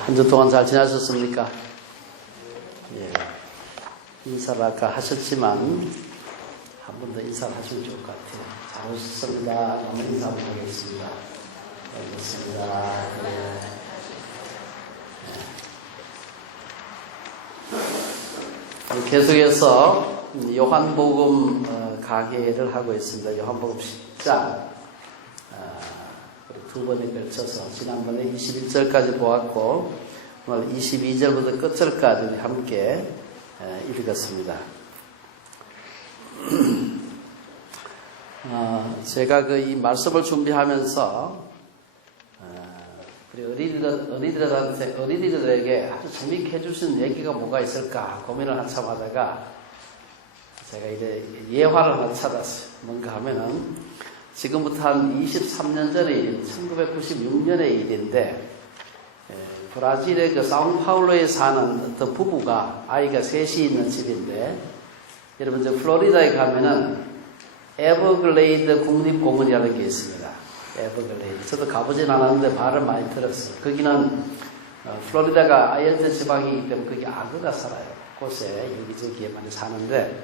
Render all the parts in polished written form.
한 주 동안 잘 지나셨습니까? 예. 인사를 아까 하셨지만 한 번 더 인사를 하시면 좋을 것 같아요. 잘 오셨습니다. 한번 인사 한번 하겠습니다. 반갑습니다. 네. 계속해서 요한복음 강해를 하고 있습니다. 요한복음 10장 두 번에 걸쳐서 지난번에 21절까지 보았고 오늘 22절부터 끝절까지 함께 읽었습니다. 제가 이 말씀을 준비하면서 우리 어린이들에게 아주 재미있게 해주신 얘기가 뭐가 있을까 고민을 한참 하다가 제가 이제 예화를 하나 찾았어요. 뭔가 하면은 지금부터 한 23년 전의 일, 1996년의 일인데 브라질의 그 사우파울로에 사는 어떤 부부가 아이가 셋이 있는 집인데 여러분 저 플로리다에 가면은 에버글레이드 국립공원이라는 게 있습니다. 에버글레이드. 저도 가보진 않았는데 말을 많이 들었어요. 거기는 플로리다가 아일랜드 지방이기 때문에 거기 악어가 살아요. 곳에 여기저기에 많이 사는데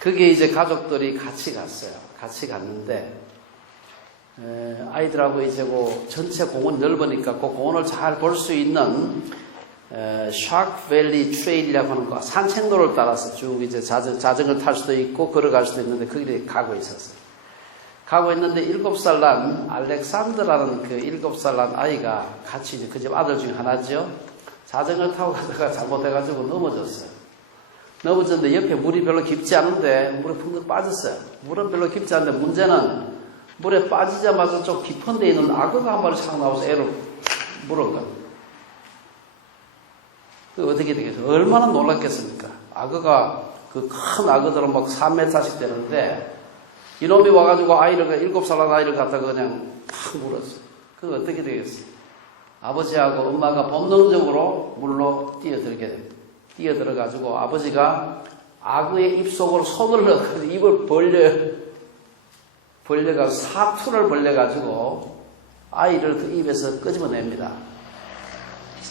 거기에 이제 가족들이 같이 갔어요. 같이 갔는데 아이들하고 이제 전체 공원이 넓으니까 그 공원을 잘 볼 수 있는 샤크밸리 트레일이라고 하는 거 산책로를 따라서 쭉 이제 자전거를 탈 수도 있고 걸어갈 수도 있는데 거기를 가고 있었어요. 가고 있는데 7살 난 알렉산드라는 그 7살 난 아이가 같이 이제 그 집 아들 중에 하나죠. 자전거를 타고 가다가 잘못해가지고 넘어졌어요. 넘어졌는데 옆에 물이 별로 깊지 않은데 물에 푹 빠졌어요. 물은 별로 깊지 않은데 문제는 물에 빠지자마자 좀 깊은 데 있는 악어가 한 마리 착 나와서 애를 물은 거예요. 그 어떻게 되겠어요? 얼마나 놀랐겠습니까? 악어가 그 큰 악어들은 막 3m씩 되는데 이놈이 와가지고 아이를 7살 아이를 갖다가 그냥 탁 물었어요. 그거 어떻게 되겠어요? 아버지하고 엄마가 본능적으로 물로 뛰어들어가지고 아버지가 악어의 입속으로 손을 넣고 입을 벌려가지고 사투를 벌려가지고 아이를 그 입에서 끄집어냅니다.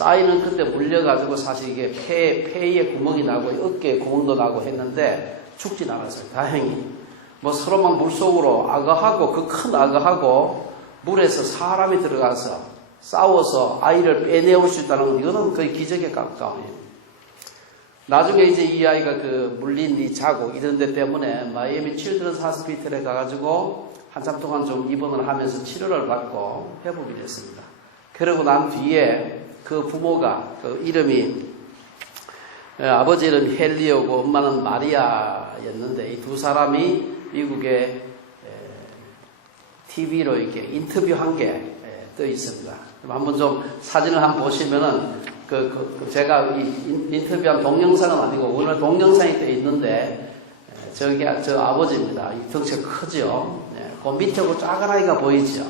아이는 그때 물려가지고 사실 이게 폐에 구멍이 나고 어깨에 구멍도 나고 했는데 죽진 않았어요. 다행히. 서로 막 물속으로 악어하고 그 큰 악어하고 물에서 사람이 들어가서 싸워서 아이를 빼내올 수 있다는 건 이거는 거의 기적에 가까워요. 나중에 이제 이 아이가 그 물린 이 자국 이런 데 때문에 마이애미 칠드런스 하스피털에 가가지고 한참 동안 좀 입원을 하면서 치료를 받고 회복이 됐습니다. 그러고 난 뒤에 그 부모가 그 이름이 아버지 이름이 헨리오고 엄마는 마리아였는데 이 두 사람이 미국의 TV로 이렇게 인터뷰한 게 떠 있습니다. 한번 좀 사진을 한번 보시면은 제가 이 인터뷰한 동영상은 아니고 오늘 동영상이 떠 있는데 저 아버지입니다. 이 덩치가 크죠. 그 밑에 그 작은 아이가 보이죠.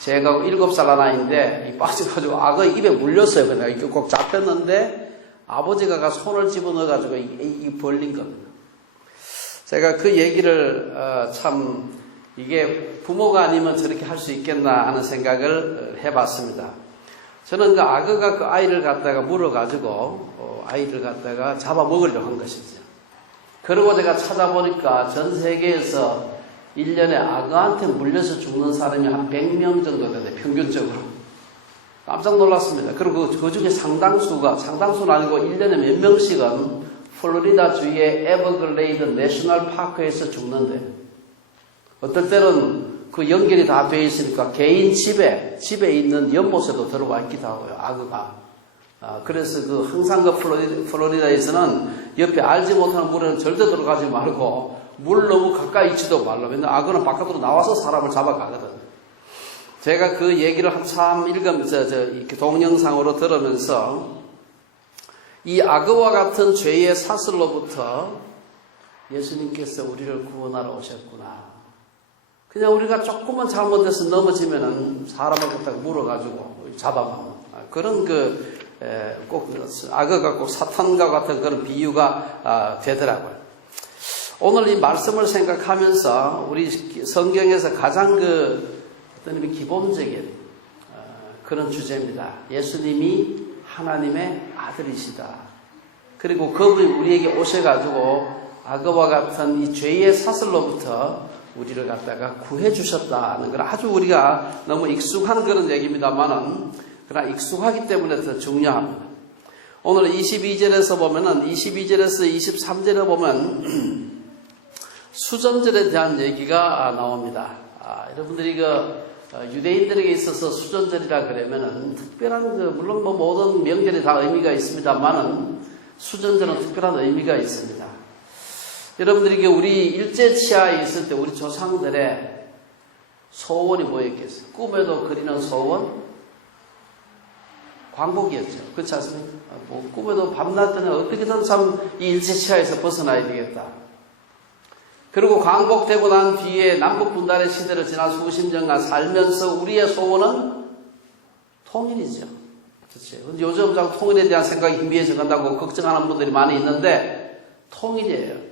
제가 7살 아이인데 이 빠져가지고 악어 입에 물렸어요. 그냥 이렇게 꼭 잡혔는데 아버지가 가 손을 집어넣어가지고 이 벌린 겁니다. 제가 그 얘기를 참 이게 부모가 아니면 저렇게 할 수 있겠나 하는 생각을 해봤습니다. 저는 그 악어가 그 아이를 갖다가 물어가지고 아이를 갖다가 잡아먹으려고 한 것이죠. 그러고 제가 찾아보니까 전 세계에서 1년에 악어한테 물려서 죽는 사람이 한 100명 정도 되는데 평균적으로. 깜짝 놀랐습니다. 그리고 그 중에 상당수는 아니고 1년에 몇 명씩은 플로리다 주의 에버글레이드 내셔널 파크에서 죽는데 어떨 때는 그 연결이 다 되어 있으니까 개인 집에 있는 연못에도 들어와 있기도 하고요. 악어가. 그래서 항상 플로리다에서는 옆에 알지 못하는 물에는 절대 들어가지 말고 물 너무 가까이 있지도 말라. 왜냐면 악어는 바깥으로 나와서 사람을 잡아가거든. 제가 그 얘기를 한참 읽으면서 이렇게 동영상으로 들으면서 이 악어와 같은 죄의 사슬로부터 예수님께서 우리를 구원하러 오셨구나. 그냥 우리가 조금만 잘못해서 넘어지면은 사람을 갖다가 물어가지고 잡아먹는 그런 꼭 악어가 꼭 사탄과 같은 그런 비유가 되더라고요. 오늘 이 말씀을 생각하면서 우리 성경에서 가장 어떤 기본적인 그런 주제입니다. 예수님이 하나님의 아들이시다. 그리고 그분이 우리에게 오셔가지고 악어와 같은 이 죄의 사슬로부터 우리를 갖다가 구해 주셨다는 걸 아주 우리가 너무 익숙한 그런 얘기입니다만은 그러나 익숙하기 때문에 더 중요합니다. 오늘 22절에서 보면은 22절에서 23절에 보면 수전절에 대한 얘기가 나옵니다. 여러분들이 유대인들에게 있어서 수전절이라 그러면은 특별한 물론 모든 명절이 다 의미가 있습니다만은 수전절은 특별한 의미가 있습니다. 여러분들이 우리 일제치하에 있을 때 우리 조상들의 소원이 뭐였겠어요? 꿈에도 그리는 소원? 광복이었죠. 그렇지 않습니까? 꿈에도 밤낮 때는 어떻게든 참 이 일제치하에서 벗어나야 되겠다. 그리고 광복되고 난 뒤에 남북분단의 시대를 지난 수십 년간 살면서 우리의 소원은 통일이죠. 그렇죠. 요즘 통일에 대한 생각이 희미해져 간다고 걱정하는 분들이 많이 있는데 통일이에요.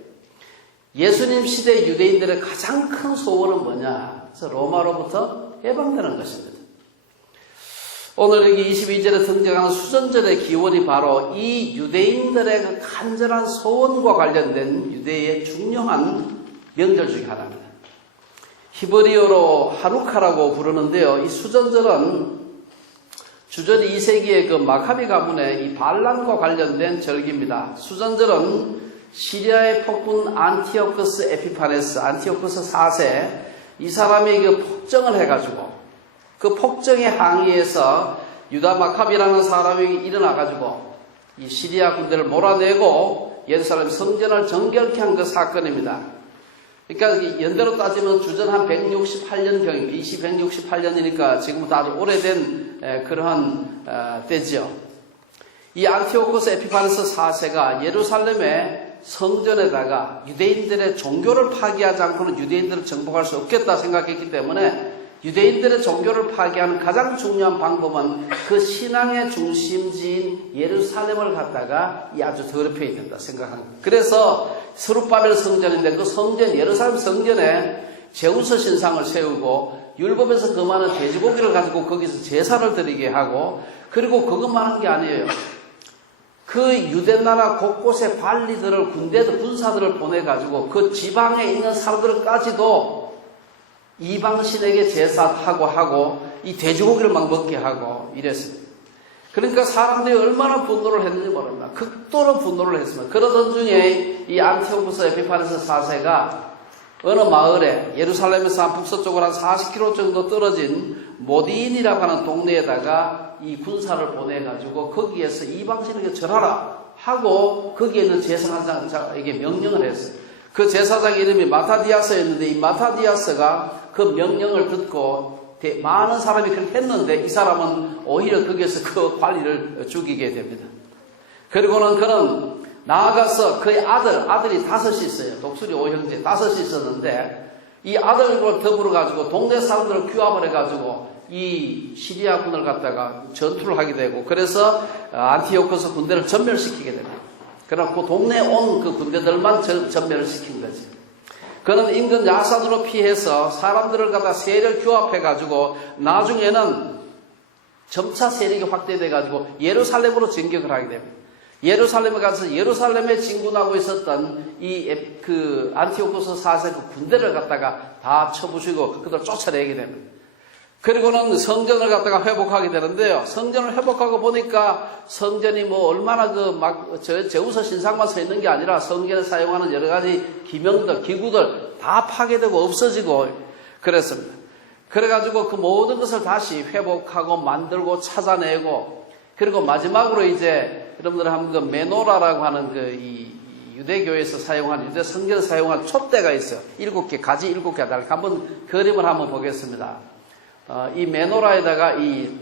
예수님 시대 유대인들의 가장 큰 소원은 뭐냐? 그래서 로마로부터 해방되는 것입니다. 오늘 여기 22절에 등장하는 수전절의 기원이 바로 이 유대인들의 그 간절한 소원과 관련된 유대의 중요한 명절 중에 하나입니다. 히브리어로 하루카라고 부르는데요. 이 수전절은 주전 2세기의 그 마카비 가문의 이 반란과 관련된 절기입니다. 수전절은 시리아의 폭군 안티오코스 에피파네스, 안티오코스 4세, 이 사람이 그 폭정을 해가지고 그 폭정에 항의해서 유다 마카비라는 사람이 일어나가지고 이 시리아 군대를 몰아내고 예루살렘 성전을 정결케 한 그 사건입니다. 그러니까 연대로 따지면 주전 한 168년경입니다. BC 168년이니까 지금부터 아주 오래된 그러한 때죠. 이 안티오코스 에피파네스 4세가 예루살렘의 성전에다가 유대인들의 종교를 파괴하지 않고는 유대인들을 정복할 수 없겠다 생각했기 때문에 유대인들의 종교를 파괴하는 가장 중요한 방법은 그 신앙의 중심지인 예루살렘을 갖다가 아주 더럽혀야 된다 생각합니다. 그래서 스룹바벨 성전인데 그 성전, 예루살렘 성전에 제우스 신상을 세우고 율법에서 그 많은 돼지고기를 가지고 거기서 제사를 드리게 하고 그리고 그것만 한 게 아니에요. 그 유대나라 곳곳에 관리들을 군대들 군사들을 보내가지고 그 지방에 있는 사람들까지도 이방신에게 제사하고 하고 이 돼지고기를 막 먹게 하고 이랬습니다. 그러니까 사람들이 얼마나 분노를 했는지 모릅니다. 극도로 분노를 했습니다. 그러던 중에 이 안티오코스 에피파네스 4세가 어느 마을에 예루살렘에서 한 북서쪽으로 한 40km 정도 떨어진 모디인이라고 하는 동네에다가 이 군사를 보내가지고 거기에서 이방신에게 절하라 하고 거기에 있는 제사장에게 명령을 했어요. 그 제사장 이름이 마타디아스였는데 이 마타디아스가 그 명령을 듣고 많은 사람이 그렇게 했는데 이 사람은 오히려 거기에서 그 관리를 죽이게 됩니다. 그리고는 그는 나아가서 그의 아들이 5이 있어요. 독수리 5형제 5이 있었는데 이 아들과 더불어 가지고 동네 사람들을 규합을 해가지고 이 시리아군을 갖다가 전투를 하게 되고 그래서 안티오코스 군대를 전멸시키게 됩니다. 그러나 그 동네에 온 그 군대들만 전멸을 시킨 거지. 그는 인근 야산으로 피해서 사람들을 갖다 세를 규합해가지고 나중에는 점차 세력이 확대돼가지고 예루살렘으로 진격을 하게 됩니다. 예루살렘에 가서 예루살렘에 진군하고 있었던 그 안티오코스 4세 그 군대를 갖다가 다 쳐부수고 그들 쫓아내게 됩니다. 그리고는 성전을 갖다가 회복하게 되는데요. 성전을 회복하고 보니까 성전이 얼마나 제우스 신상만 서 있는 게 아니라 성전에 사용하는 여러 가지 기명들, 기구들 다 파괴되고 없어지고 그랬습니다. 그래가지고 그 모든 것을 다시 회복하고 만들고 찾아내고 그리고 마지막으로 이제 여러분들 한번 메노라라고 하는 이 유대교에서 사용하는 유대 성전에서 사용하는 촛대가 있어요. 7개, 가지 7개 달라. 한번 그림을 한번 보겠습니다. 이 메노라에다가 이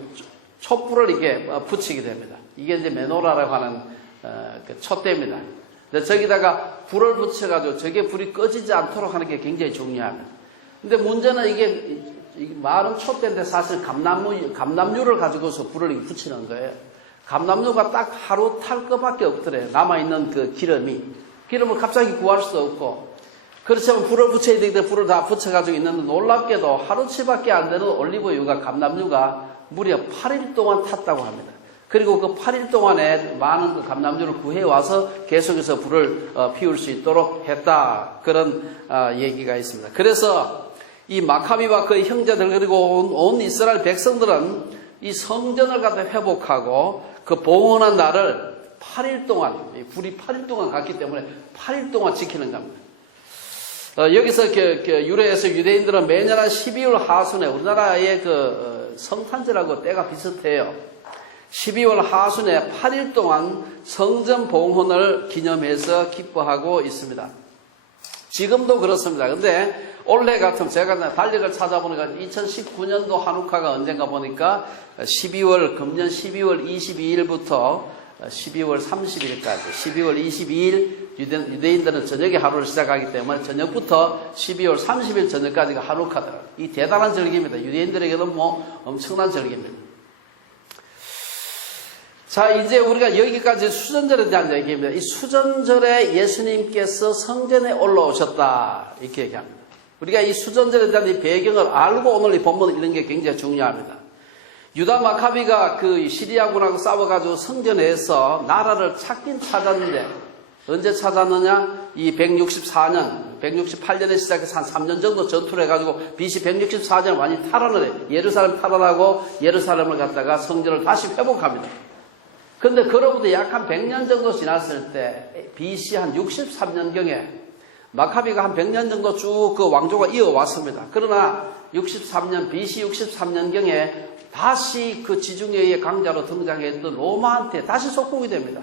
촛불을 이렇게 붙이게 됩니다. 이게 이제 메노라라고 하는 그 촛대입니다. 근데 저기다가 불을 붙여가지고 저게 불이 꺼지지 않도록 하는 게 굉장히 중요합니다. 근데 문제는 이게 마른 촛대인데 사실 감람유를 가지고서 불을 붙이는 거예요. 감람유가 딱 하루 탈 것밖에 없더래요. 남아있는 그 기름을 갑자기 구할 수 없고 그렇지만 불을 붙여야 되기 때문에 불을 다 붙여가지고 있는데 놀랍게도 하루치밖에 안 되는 올리브유가 감람유가 무려 8일 동안 탔다고 합니다. 그리고 그 8일 동안에 많은 그 감람주를 구해와서 계속해서 불을 피울 수 있도록 했다. 그런 얘기가 있습니다. 그래서 이 마카비와 그의 형제들 그리고 온 이스라엘 백성들은 이 성전을 갖다 회복하고 그 봉헌한 날을 8일 동안, 불이 8일 동안 갔기 때문에 8일 동안 지키는 겁니다. 여기서 유래에서 유대인들은 매년 한 12월 하순에 우리나라의 그 성탄절하고 때가 비슷해요. 12월 하순에 8일 동안 성전 봉헌을 기념해서 기뻐하고 있습니다. 지금도 그렇습니다. 근데 올해 같으면 제가 달력을 찾아보니까 2019년도 한우카가 언젠가 보니까 금년 12월 22일부터 12월 30일까지 12월 22일 유대인들은 저녁에 하루를 시작하기 때문에 저녁부터 12월 30일 저녁까지가 한우카더라고요. 이 대단한 절기입니다. 유대인들에게는 엄청난 절기입니다. 자, 이제 우리가 여기까지 수전절에 대한 얘기입니다. 이 수전절에 예수님께서 성전에 올라오셨다. 이렇게 얘기합니다. 우리가 이 수전절에 대한 이 배경을 알고 오늘 이 본문을 읽는 게 굉장히 중요합니다. 유다 마카비가 그 시리아군하고 싸워가지고 성전에서 나라를 찾긴 찾았는데, 언제 찾았느냐? 이 168년에 시작해서 한 3년 정도 전투를 해가지고 BC 164년 완전히 탈환을 해요. 예루살렘 탈환하고 예루살렘을 갖다가 성전을 다시 회복합니다. 근데 그로부터 약 한 100년 정도 지났을 때 BC 한 63년경에 마카비가 한 100년 정도 쭉 그 왕조가 이어왔습니다. 그러나 63년 BC 63년경에 다시 그 지중해의 강자로 등장했던 로마한테 다시 속국이 됩니다.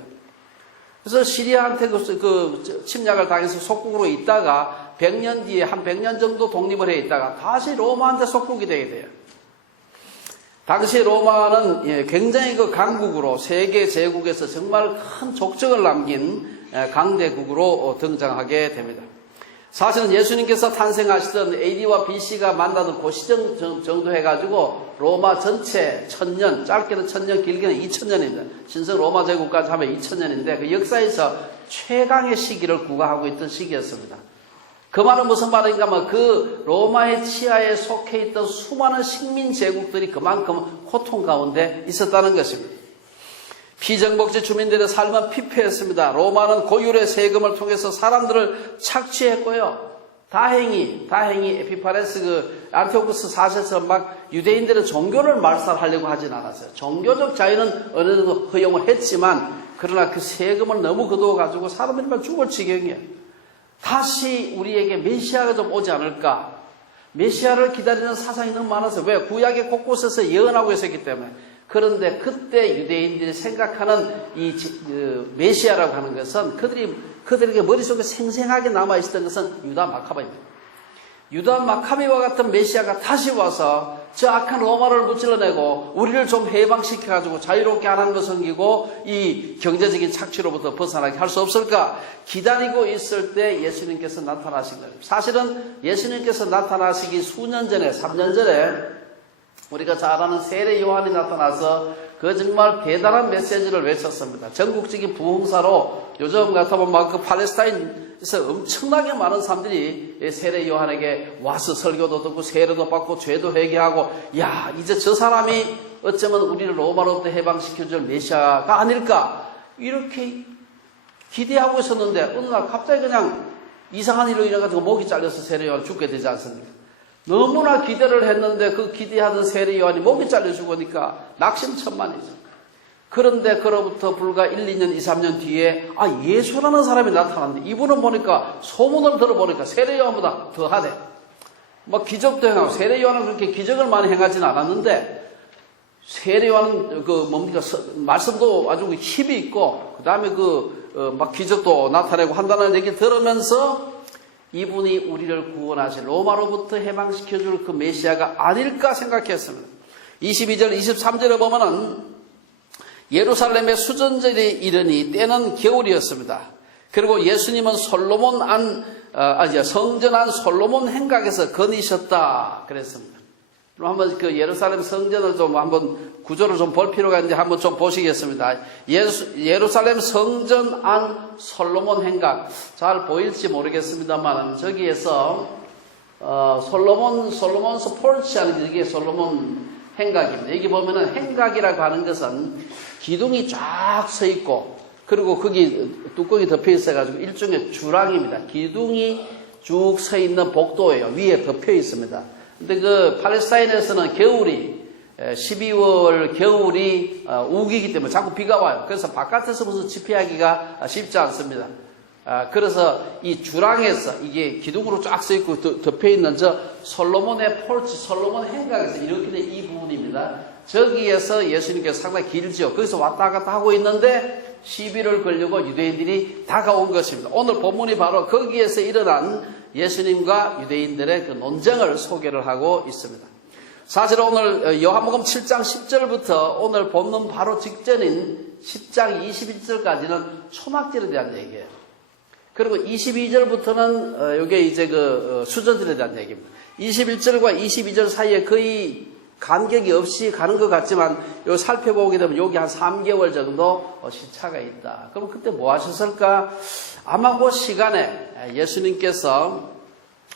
그래서 시리아한테 그 침략을 당해서 속국으로 있다가 100년 뒤에 한 100년 정도 독립을 해 있다가 다시 로마한테 속국이 되게 돼요. 당시 로마는 굉장히 그 강국으로 세계 제국에서 정말 큰 족적을 남긴 강대국으로 등장하게 됩니다. 사실은 예수님께서 탄생하시던 AD와 BC가 만나던 그 시점 정도 해가지고 로마 전체 1000년, 짧게는 1000년, 길게는 2000년입니다. 신성 로마 제국까지 하면 2000년인데 그 역사에서 최강의 시기를 구가하고 있던 시기였습니다. 그 말은 무슨 말인가 하면 그 로마의 치하에 속해 있던 수많은 식민 제국들이 그만큼 고통 가운데 있었다는 것입니다. 피정복지 주민들의 삶은 피폐했습니다. 로마는 고율의 세금을 통해서 사람들을 착취했고요. 다행히 에피파네스 그 안티오쿠스 4세에서 막 유대인들의 종교를 말살하려고 하진 않았어요. 종교적 자유는 어느 정도 허용을 했지만 그러나 그 세금을 너무 거두어가지고 사람들이 막 죽을 지경이에요. 다시 우리에게 메시아가 좀 오지 않을까? 메시아를 기다리는 사상이 너무 많아서 왜? 구약의 곳곳에서 예언하고 있었기 때문에. 그런데 그때 유대인들이 생각하는 이 메시아라고 하는 것은 그들에게 머릿속에 생생하게 남아있었던 것은 유다 마카비입니다. 유다 마카비와 같은 메시아가 다시 와서 저 악한 로마를 무찔러내고 우리를 좀 해방시켜가지고 자유롭게 하나님을 섬기고 이 경제적인 착취로부터 벗어나게 할 수 없을까 기다리고 있을 때 예수님께서 나타나신 거예요. 사실은 예수님께서 나타나시기 수년 전에 3년 전에 우리가 잘 아는 세례 요한이 나타나서 그 정말 대단한 메시지를 외쳤습니다. 전국적인 부흥사로 요즘 같으면 막 그 팔레스타인에서 엄청나게 많은 사람들이 세례 요한에게 와서 설교도 듣고 세례도 받고 죄도 회개하고 야 이제 저 사람이 어쩌면 우리를 로마로부터 해방시켜줄 메시아가 아닐까 이렇게 기대하고 있었는데 어느 날 갑자기 그냥 이상한 일로 일어나가지고 목이 잘려서 세례 요한 죽게 되지 않습니까? 너무나 기대를 했는데 그 기대하던 세례 요한이 목이 잘려 죽으니까 낙심천만이죠. 그런데 그로부터 불과 1, 2년, 2, 3년 뒤에 예수라는 사람이 나타났는데 이분은 보니까 소문을 들어보니까 세례 요한보다 더하대. 막 기적도 행하고 세례 요한은 그렇게 기적을 많이 행하지는 않았는데 세례 요한은 말씀도 아주 힘이 있고 그 다음에 막 기적도 나타내고 한다는 얘기 들으면서 이분이 우리를 구원하실 로마로부터 해방시켜줄 그 메시아가 아닐까 생각했습니다. 22절, 23절에 보면은 예루살렘의 수전절이 이르니 때는 겨울이었습니다. 그리고 예수님은 성전 안 솔로몬 행각에서 거니셨다 그랬습니다. 그럼 한번 그 예루살렘 성전을 좀 한번 구조를 좀 볼 필요가 있는데 한번 좀 보시겠습니다. 예루살렘 성전 안 솔로몬 행각 잘 보일지 모르겠습니다만 저기에서 솔로몬스 폴치 하는 게 솔로몬 행각입니다. 여기 보면은 행각이라고 하는 것은 기둥이 쫙 서 있고, 그리고 거기 뚜껑이 덮여 있어가지고 일종의 주랑입니다. 기둥이 쭉 서 있는 복도예요. 위에 덮여 있습니다. 근데 그 팔레스타인에서는 겨울이 12월 겨울이 우기기 때문에 자꾸 비가 와요. 그래서 바깥에서 무슨 집회하기가 쉽지 않습니다. 그래서 이 주랑에서 이게 기둥으로 쫙 서 있고 덮여 있는 저 솔로몬의 폴치, 솔로몬 행각에서 이렇게 된 이 부분입니다. 저기에서 예수님께서 상당히 길죠. 거기서 왔다 갔다 하고 있는데 시비를 걸려고 유대인들이 다가온 것입니다. 오늘 본문이 바로 거기에서 일어난 예수님과 유대인들의 그 논쟁을 소개를 하고 있습니다. 사실 오늘 요한복음 7장 10절부터 오늘 본문 바로 직전인 10장 21절까지는 초막절에 대한 얘기예요. 그리고 22절부터는 이게 이제 그 수전절에 대한 얘기입니다. 21절과 22절 사이에 거의 간격이 없이 가는 것 같지만 요 살펴보게 되면 여기 한 3개월 정도 시차가 있다. 그럼 그때 뭐 하셨을까? 아마 그 시간에 예수님께서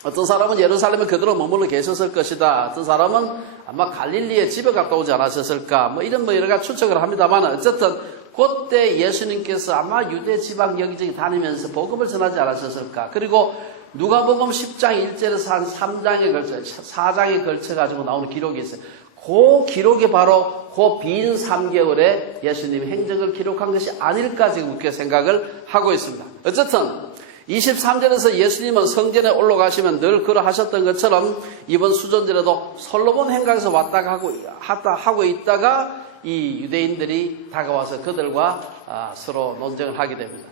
어떤 사람은 예루살렘에 그대로 머물러 계셨을 것이다. 어떤 사람은 아마 갈릴리에 집에 갔다 오지 않았었을까? 뭐 이런 여러 가지 추측을 합니다만 어쨌든 그때 예수님께서 아마 유대 지방 여기저기 다니면서 복음을 전하지 않았었을까? 그리고 누가복음 10장 1절에서 한 3장에 걸쳐 4장에 걸쳐 가지고 나오는 기록이 있어요. 그 기록이 바로 그 빈 3개월에 예수님의 행적을 기록한 것이 아닐까 지금 그렇게 생각을 하고 있습니다. 어쨌든 23절에서 예수님은 성전에 올라가시면 늘 그러하셨던 것처럼 이번 수전절에도 솔로몬 행각에서 왔다가 하고 있다가 이 유대인들이 다가와서 그들과 서로 논쟁을 하게 됩니다.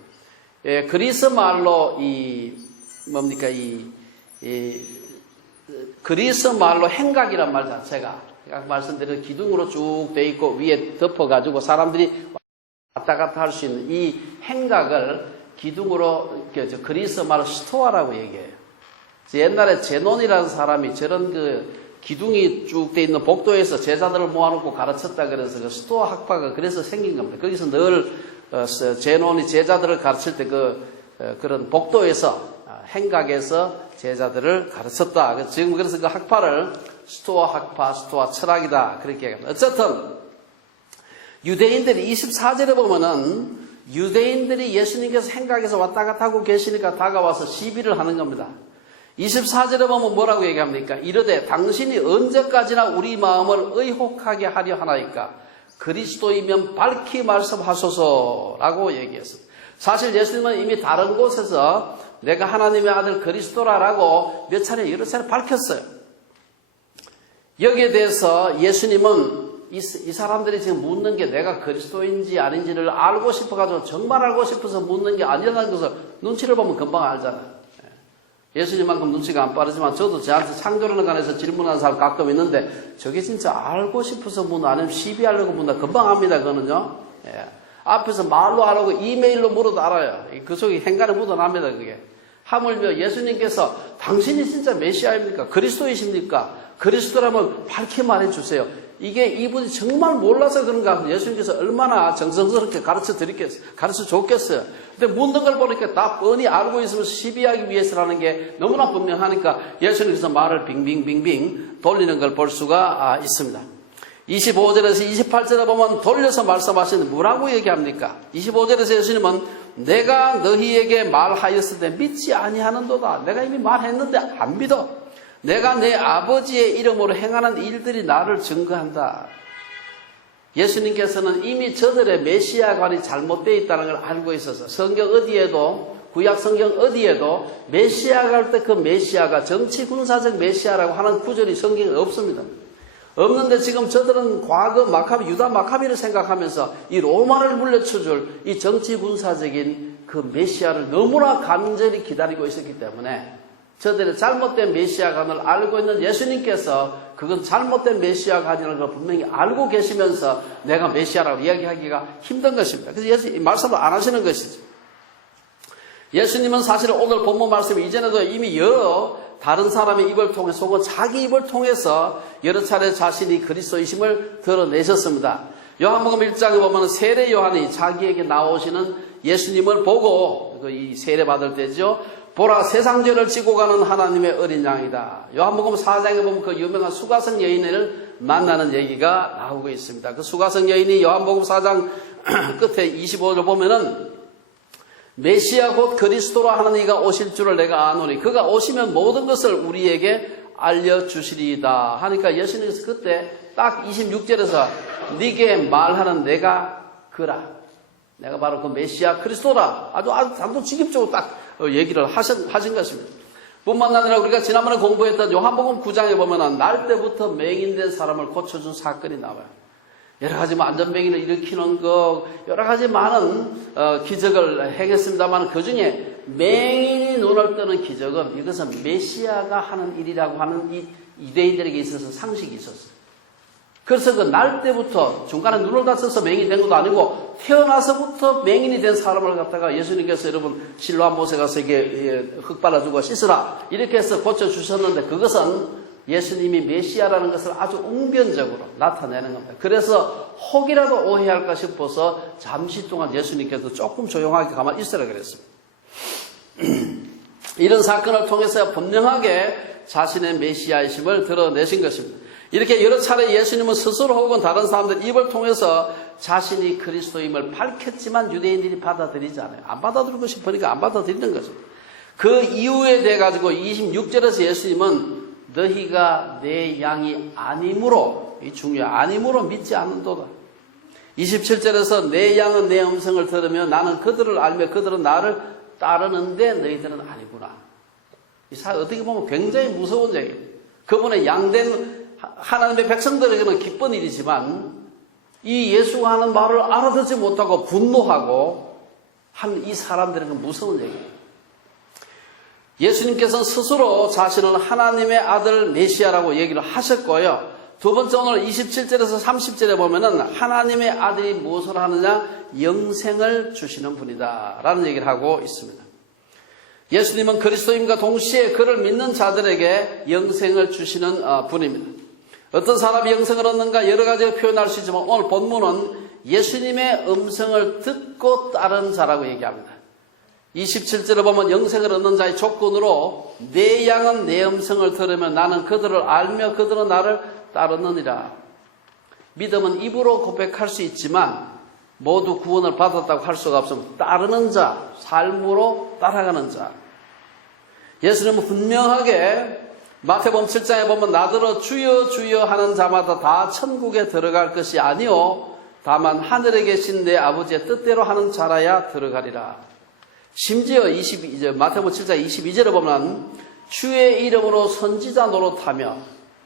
그리스 말로 그리스 말로 행각이란 말 자체가 아까 말씀드린 기둥으로 쭉 돼 있고 위에 덮어가지고 사람들이 왔다 갔다 할 수 있는 이 행각을 기둥으로 그리스 말로 스토아라고 얘기해요. 옛날에 제논이라는 사람이 저런 그 기둥이 쭉 돼 있는 복도에서 제자들을 모아놓고 가르쳤다 그래서 그 스토아 학파가 그래서 생긴 겁니다. 거기서 늘 제논이 제자들을 가르칠 때 그런 복도에서 행각에서 제자들을 가르쳤다. 지금 그래서 그 학파를 스토아 학파, 스토아 철학이다. 그렇게 얘기합니다. 어쨌든 유대인들이 24절에 보면은 유대인들이 예수님께서 행각에서 왔다 갔다 하고 계시니까 다가와서 시비를 하는 겁니다. 24절에 보면 뭐라고 얘기합니까? 이르되 당신이 언제까지나 우리 마음을 의혹하게 하려 하나이까? 그리스도이면 밝히 말씀하소서라고 얘기했습니다. 사실 예수님은 이미 다른 곳에서 내가 하나님의 아들 그리스도라라고 몇 차례 여러 차례 밝혔어요. 여기에 대해서 예수님은 이 사람들이 지금 묻는 게 내가 그리스도인지 아닌지를 알고 싶어가지고 정말 알고 싶어서 묻는 게 아니라는 것을 눈치를 보면 금방 알잖아요. 예수님만큼 눈치가 안 빠르지만 저도 저한테 창조론에 관해서 질문하는 사람 가끔 있는데 저게 진짜 알고 싶어서 묻나 아니면 시비하려고 묻나 금방 압니다. 그거는요. 앞에서 말로 하라고 이메일로 물어도 알아요. 그 속에 행간에 묻어납니다. 그게. 하물며 예수님께서 당신이 진짜 메시아입니까? 그리스도이십니까? 그리스도라면 밝히 말해주세요. 이게 이분이 정말 몰라서 그런가 예수님께서 얼마나 정성스럽게 가르쳐 줬겠어요. 근데 묻는 걸 보니까 다 뻔히 알고 있으면서 시비하기 위해서라는 게 너무나 분명하니까 예수님께서 말을 빙빙빙빙 돌리는 걸 볼 수가 있습니다. 25절에서 28절에 보면 돌려서 말씀하시는데 뭐라고 얘기합니까? 25절에서 예수님은 내가 너희에게 말하였을 때 믿지 아니하는도다. 내가 이미 말했는데 안 믿어. 내가 내 아버지의 이름으로 행하는 일들이 나를 증거한다. 예수님께서는 이미 저들의 메시아관이 잘못되어 있다는 걸 알고 있어서 성경 어디에도 구약 성경 어디에도 메시아가 할 때 그 메시아가 정치 군사적 메시아라고 하는 구절이 성경에 없습니다. 없는데 지금 저들은 과거 유다 마카비를 생각하면서 이 로마를 물려쳐줄 이 정치 군사적인 그 메시아를 너무나 간절히 기다리고 있었기 때문에 저들의 잘못된 메시아관을 알고 있는 예수님께서 그건 잘못된 메시아관이라는 걸 분명히 알고 계시면서 내가 메시아라고 이야기하기가 힘든 것입니다. 그래서 예수님 말씀을 안 하시는 것이죠. 예수님은 사실 오늘 본문 말씀 이전에도 이미 여러 다른 사람의 입을 통해서 혹은 자기 입을 통해서 여러 차례 자신이 그리스도이심을 드러내셨습니다. 요한복음 1장에 보면 세례 요한이 자기에게 나오시는 예수님을 보고 이 세례 받을 때죠. 보라 세상 죄를 지고 가는 하나님의 어린 양이다. 요한복음 4장에 보면 그 유명한 수가성 여인을 만나는 얘기가 나오고 있습니다. 그 수가성 여인이 요한복음 4장 끝에 25절 보면은 메시아 곧 그리스도라 하는 이가 오실 줄을 내가 아노니 그가 오시면 모든 것을 우리에게 알려주시리이다 하니까 예수님께서 그때 딱 26절에서 네게 말하는 내가 그라, 내가 바로 그 메시아 그리스도라, 아주 단도직입적으로 딱 얘기를 하신 것입니다. 뿐만 아니라 우리가 지난번에 공부했던 요한복음 9장에 보면은 날 때부터 맹인된 사람을 고쳐준 사건이 나와요. 여러 가지 안전병이를 일으키는 거, 여러 가지 많은 기적을 행했습니다만 그 중에 맹인이 눈을 뜨는 기적은 이것은 메시아가 하는 일이라고 하는 이 유대인들에게 있어서 상식이 있었어요. 그래서 그 날 때부터 중간에 눈을 다쳐서 맹인이 된 것도 아니고 태어나서부터 맹인이 된 사람을 갖다가 예수님께서 여러분 실로암 못에 가서 이게 흙 발라주고 씻으라 이렇게 해서 고쳐주셨는데 그것은 예수님이 메시아라는 것을 아주 웅변적으로 나타내는 겁니다. 그래서 혹이라도 오해할까 싶어서 잠시 동안 예수님께서 조금 조용하게 가만히 있으라 그랬습니다. 이런 사건을 통해서 분명하게 자신의 메시아이심을 드러내신 것입니다. 이렇게 여러 차례 예수님은 스스로 혹은 다른 사람들 입을 통해서 자신이 그리스도임을 밝혔지만 유대인들이 받아들이지 않아요. 안 받아들이고 싶으니까 안 받아들이는 거죠. 그 이유에 대해 가지고 26절에서 예수님은 너희가 내 양이 아니므로, 이 중요해, 아니므로 믿지 않는도다. 27절에서 내 양은 내 음성을 들으며 나는 그들을 알며 그들은 나를 따르는데 너희들은 아니구나. 이 사실 어떻게 보면 굉장히 무서운 얘기예요. 그분의 양된 하나님의 백성들에게는 기쁜 일이지만 이 예수가 하는 말을 알아듣지 못하고 분노하고 한 이 사람들에게는 무서운 얘기예요. 예수님께서는 스스로 자신은 하나님의 아들 메시아라고 얘기를 하셨고요. 두 번째 오늘 27절에서 30절에 보면은 하나님의 아들이 무엇을 하느냐? 영생을 주시는 분이다 라는 얘기를 하고 있습니다. 예수님은 그리스도임과 동시에 그를 믿는 자들에게 영생을 주시는 분입니다. 어떤 사람이 영생을 얻는가 여러 가지로 표현할 수 있지만 오늘 본문은 예수님의 음성을 듣고 따른 자라고 얘기합니다. 27절에 보면 영생을 얻는 자의 조건으로 내 양은 내 음성을 들으면 나는 그들을 알며 그들은 나를 따르느니라. 믿음은 입으로 고백할 수 있지만 모두 구원을 받았다고 할 수가 없으면 따르는 자, 삶으로 따라가는 자. 예수님은 분명하게 마태복음 7장에 보면 나더러 주여 주여 하는 자마다 다 천국에 들어갈 것이 아니요 다만 하늘에 계신 내 아버지의 뜻대로 하는 자라야 들어가리라. 심지어 마태복음 7장 22절에 보면 주의 이름으로 선지자 노릇하며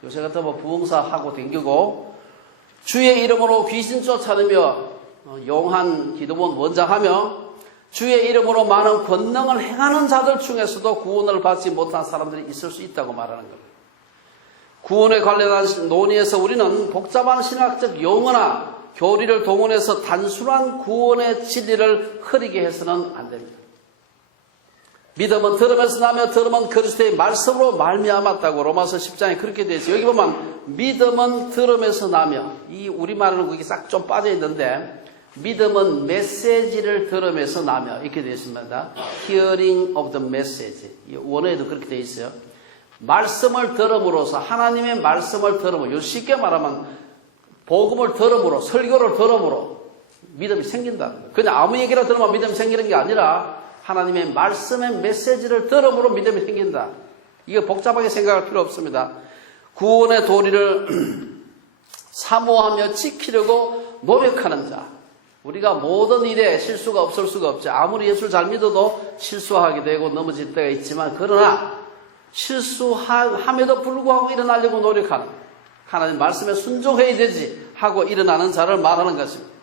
요새 같은 부흥사 하고 댕기고 주의 이름으로 귀신 쫓아내며 용한 기도원 원장하며 주의 이름으로 많은 권능을 행하는 자들 중에서도 구원을 받지 못한 사람들이 있을 수 있다고 말하는 겁니다. 구원에 관련한 논의에서 우리는 복잡한 신학적 용어나 교리를 동원해서 단순한 구원의 진리를 흐리게 해서는 안 됩니다. 믿음은 들음에서 나며 들음은 그리스도의 말씀으로 말미암았다고 로마서 10장에 그렇게 되어 있어요. 여기 보면 믿음은 들음에서 나며 이 우리말은 그게 싹 좀 빠져 있는데 믿음은 메시지를 들음에서 나며 이렇게 되어 있습니다. Hearing of the message. 원어에도 그렇게 되어 있어요. 말씀을 들음으로써 하나님의 말씀을 들음으로 쉽게 말하면 복음을 들음으로 설교를 들음으로 믿음이 생긴다는 거예요. 그냥 아무 얘기나 들으면 믿음이 생기는 게 아니라 하나님의 말씀의 메시지를 들음으로 믿음이 생긴다. 이거 복잡하게 생각할 필요 없습니다. 구원의 도리를 사모하며 지키려고 노력하는 자. 우리가 모든 일에 실수가 없을 수가 없죠. 아무리 예수를 잘 믿어도 실수하게 되고 넘어질 때가 있지만 그러나 실수함에도 불구하고 일어나려고 노력하는 하나님 말씀에 순종해야 되지 하고 일어나는 자를 말하는 것입니다.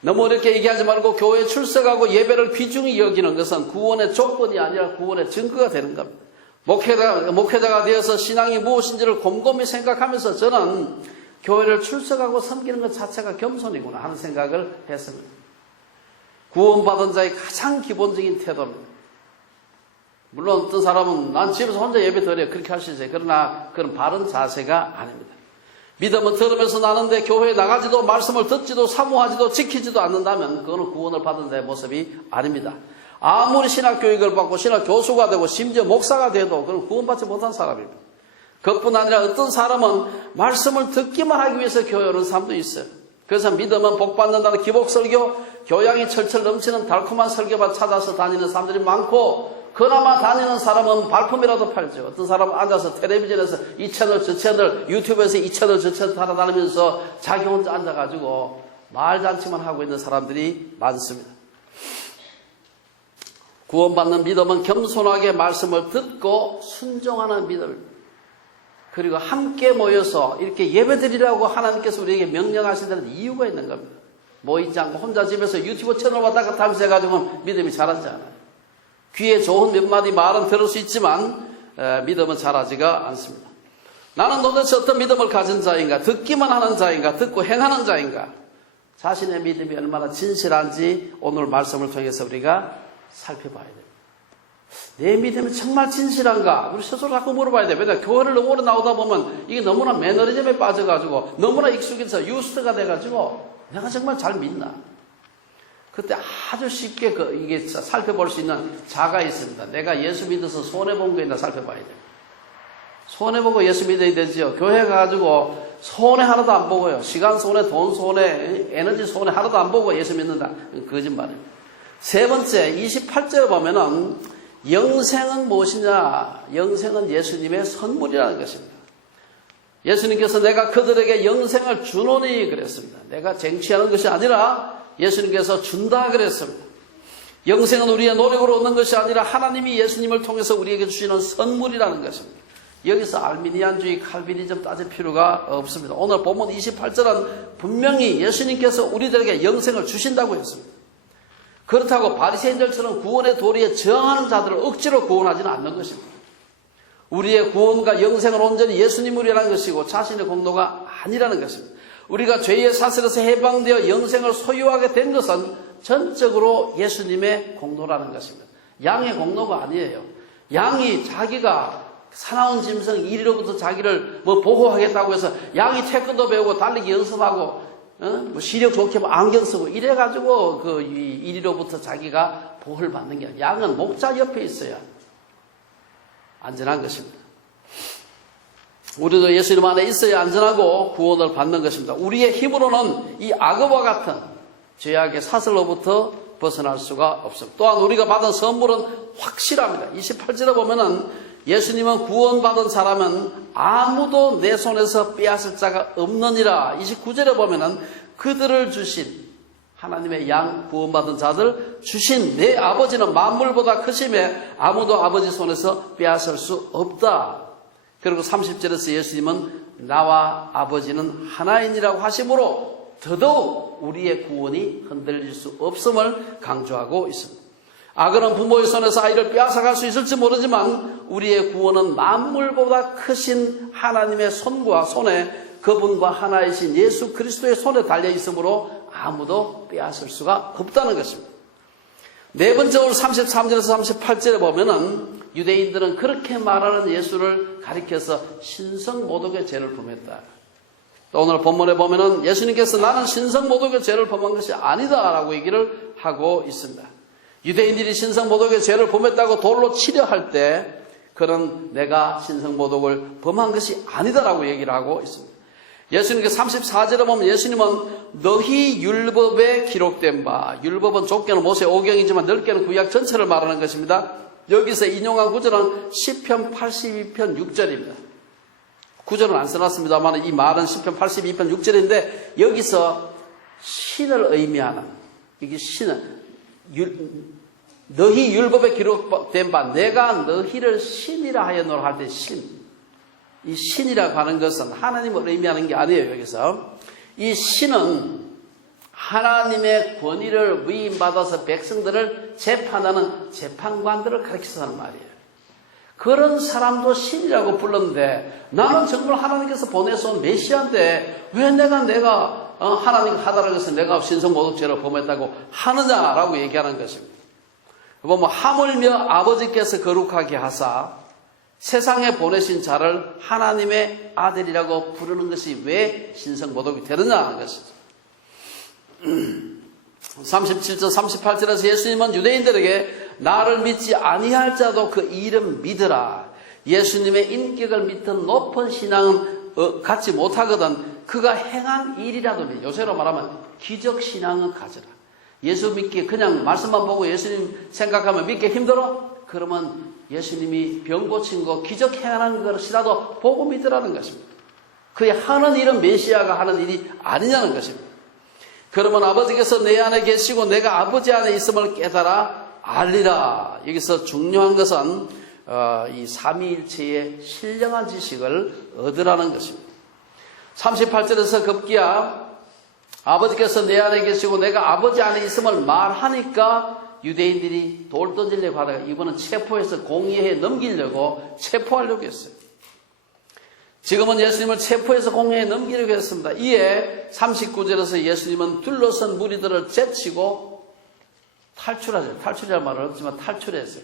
너무 이렇게 얘기하지 말고 교회에 출석하고 예배를 귀중히 여기는 것은 구원의 조건이 아니라 구원의 증거가 되는 겁니다. 목회자가 되어서 신앙이 무엇인지를 곰곰이 생각하면서 저는 교회를 출석하고 섬기는 것 자체가 겸손이구나 하는 생각을 했습니다. 구원받은 자의 가장 기본적인 태도입니다. 물론 어떤 사람은 난 집에서 혼자 예배 드려 그렇게 할 수 있어요. 그러나 그런 바른 자세가 아닙니다. 믿음은 들으면서 나는데 교회에 나가지도 말씀을 듣지도 사모하지도 지키지도 않는다면 그거는 구원을 받은 자의 모습이 아닙니다. 아무리 신학교육을 받고 신학교수가 되고 심지어 목사가 돼도 그건 구원받지 못한 사람입니다. 그것뿐 아니라 어떤 사람은 말씀을 듣기만 하기 위해서 교회 오는 사람도 있어요. 그래서 믿으면 복받는다는 기복설교, 교양이 철철 넘치는 달콤한 설교만 찾아서 다니는 사람들이 많고, 그나마 다니는 사람은 발품이라도 팔죠. 어떤 사람은 앉아서 텔레비전에서 이 채널 저 채널, 유튜브에서 이 채널 저 채널 따라다니면서 자기 혼자 앉아가지고 말잔치만 하고 있는 사람들이 많습니다. 구원받는 믿음은 겸손하게 말씀을 듣고 순종하는 믿음입니다. 그리고 함께 모여서 이렇게 예배드리라고 하나님께서 우리에게 명령하신 데는 이유가 있는 겁니다. 모이지 않고 혼자 집에서 유튜브 채널 왔다 갔다 하면서 해가지고 믿음이 자라지 않아요. 귀에 좋은 몇 마디 말은 들을 수 있지만 믿음은 자라지가 않습니다. 나는 도대체 어떤 믿음을 가진 자인가? 듣기만 하는 자인가? 듣고 행하는 자인가? 자신의 믿음이 얼마나 진실한지 오늘 말씀을 통해서 우리가 살펴봐야 됩니다. 내 믿음이 정말 진실한가? 우리 스스로 자꾸 물어봐야 돼요. 왜냐하면 교회를 너무 오래 나오다 보면 이게 너무나 매너리즘에 빠져가지고 너무나 익숙해서 유스트가 돼가지고 내가 정말 잘 믿나? 그때 아주 쉽게 이게 살펴볼 수 있는 자가 있습니다. 내가 예수 믿어서 손해본 거 있나 살펴봐야 돼요. 손해보고 예수 믿어야 되지요. 교회 가가지고 손해 하나도 안 보고요. 시간 손해, 돈 손해, 에너지 손해 하나도 안 보고 예수 믿는다. 거짓말입니다. 세 번째, 28절에 보면은 영생은 무엇이냐? 영생은 예수님의 선물이라는 것입니다. 예수님께서 내가 그들에게 영생을 주노니 그랬습니다. 내가 쟁취하는 것이 아니라 예수님께서 준다 그랬습니다. 영생은 우리의 노력으로 얻는 것이 아니라 하나님이 예수님을 통해서 우리에게 주시는 선물이라는 것입니다. 여기서 알미니안주의, 칼비니즘 따질 필요가 없습니다. 오늘 본문 28절은 분명히 예수님께서 우리들에게 영생을 주신다고 했습니다. 그렇다고 바리새인들처럼 구원의 도리에 저항하는 자들을 억지로 구원하지는 않는 것입니다. 우리의 구원과 영생은 온전히 예수님이라는 것이고 자신의 공로가 아니라는 것입니다. 우리가 죄의 사슬에서 해방되어 영생을 소유하게 된 것은 전적으로 예수님의 공로라는 것입니다. 양의 공로가 아니에요. 양이 자기가 사나운 짐승 이리로부터 자기를 보호하겠다고 해서 양이 태권도 배우고 달리기 연습하고 시력 좋게 안경 쓰고 이래가지고 이리로부터 자기가 보호를 받는 게 아니라 양은 목자 옆에 있어야 안전한 것입니다. 우리도 예수님 안에 있어야 안전하고 구원을 받는 것입니다. 우리의 힘으로는 이 악어와 같은 죄악의 사슬로부터 벗어날 수가 없습니다. 또한 우리가 받은 선물은 확실합니다. 28절에 보면은 예수님은 구원받은 사람은 아무도 내 손에서 빼앗을 자가 없느니라. 29절에 보면은 그들을 주신 하나님의 양 구원받은 자들 주신 내 아버지는 만물보다 크심에 아무도 아버지 손에서 빼앗을 수 없다. 그리고 30절에서 예수님은 나와 아버지는 하나이니라고 하심으로 더더욱 우리의 구원이 흔들릴 수 없음을 강조하고 있습니다. 악어는 부모의 손에서 아이를 빼앗아갈 수 있을지 모르지만 우리의 구원은 만물보다 크신 하나님의 손과 손에 그분과 하나이신 예수 그리스도의 손에 달려 있으므로 아무도 빼앗을 수가 없다는 것입니다. 네 번째로 33절에서 38절에 보면은 유대인들은 그렇게 말하는 예수를 가리켜서 신성모독의 죄를 범했다. 또 오늘 본문에 보면은 예수님께서 나는 신성모독의 죄를 범한 것이 아니다라고 얘기를 하고 있습니다. 유대인들이 신성모독의 죄를 범했다고 돌로 치려 할 때 그는 내가 신성모독을 범한 것이 아니다라고 얘기를 하고 있습니다. 예수님께서 34절에 보면 예수님은 너희 율법에 기록된 바, 율법은 좁게는 모세 오경이지만 넓게는 구약 전체를 말하는 것입니다. 여기서 인용한 구절은 시편 82편 6절입니다. 구절은 안 써놨습니다만 이 말은 시편 82편 6절인데 여기서 신을 의미하는 이게 신은 너희 율법에 기록된 바 내가 너희를 신이라 하였노라 할 때 신. 이 신이라고 하는 것은 하나님을 의미하는 게 아니에요. 여기서 이 신은 하나님의 권위를 위임받아서 백성들을 재판하는 재판관들을 가리켜서 하는 말이에요. 그런 사람도 신이라고 불렀는데 나는 정말 하나님께서 보내서 온 메시아인데 왜 내가 하나님과 하다라고 해서 내가 신성모독죄를 범했다고 하느냐라고 얘기하는 것입니다. 보면 하물며 아버지께서 거룩하게 하사 세상에 보내신 자를 하나님의 아들이라고 부르는 것이 왜 신성모독이 되느냐 하는 것이죠. 37절 38절에서 예수님은 유대인들에게 나를 믿지 아니할 자도 그 이름 믿으라. 예수님의 인격을 믿던 높은 신앙은 갖지 못하거든 그가 행한 일이라도 믿. 요새로 말하면 기적 신앙은 가져라. 예수 믿기 그냥 말씀만 보고 예수님 생각하면 믿기 힘들어? 그러면 예수님이 병 고친 거 기적 행하는 것이라도 보고 믿으라는 것입니다. 그의 하는 일은 메시아가 하는 일이 아니냐는 것입니다. 그러면 아버지께서 내 안에 계시고 내가 아버지 안에 있음을 깨달아 알리라. 여기서 중요한 것은 이 삼위일체의 신령한 지식을 얻으라는 것입니다. 38절에서 급기야 아버지께서 내 안에 계시고 내가 아버지 안에 있음을 말하니까 유대인들이 돌 던지려고 하다가 이번은 체포해서 공의회에 넘기려고 체포하려고 했어요. 지금은 예수님을 체포해서 공회에 넘기려고 했습니다. 이에 39절에서 예수님은 둘러선 무리들을 제치고 탈출하죠. 탈출이라는 말은 없지만 탈출했어요.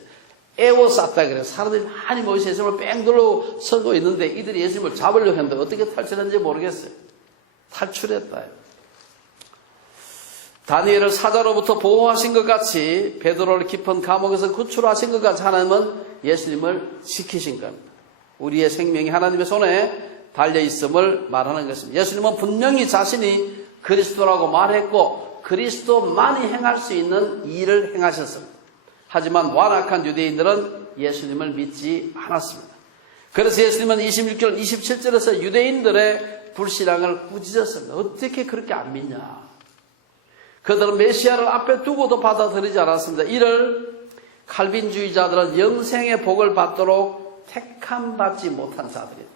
에워쌌다 그래요. 사람들이 많이 모여서 예수님을 뺑 둘러서고 있는데 이들이 예수님을 잡으려고 했는데 어떻게 탈출했는지 모르겠어요. 탈출했다. 다니엘을 사자로부터 보호하신 것 같이 베드로를 깊은 감옥에서 구출하신 것 같이 하나님은 예수님을 지키신 겁니다. 우리의 생명이 하나님의 손에 달려있음을 말하는 것입니다. 예수님은 분명히 자신이 그리스도라고 말했고 그리스도만이 행할 수 있는 일을 행하셨습니다. 하지만 완악한 유대인들은 예수님을 믿지 않았습니다. 그래서 예수님은 26절 27절에서 유대인들의 불신앙을 꾸짖었습니다. 어떻게 그렇게 안 믿냐. 그들은 메시아를 앞에 두고도 받아들이지 않았습니다. 이를 칼빈주의자들은 영생의 복을 받도록 택함받지 못한 자들이다.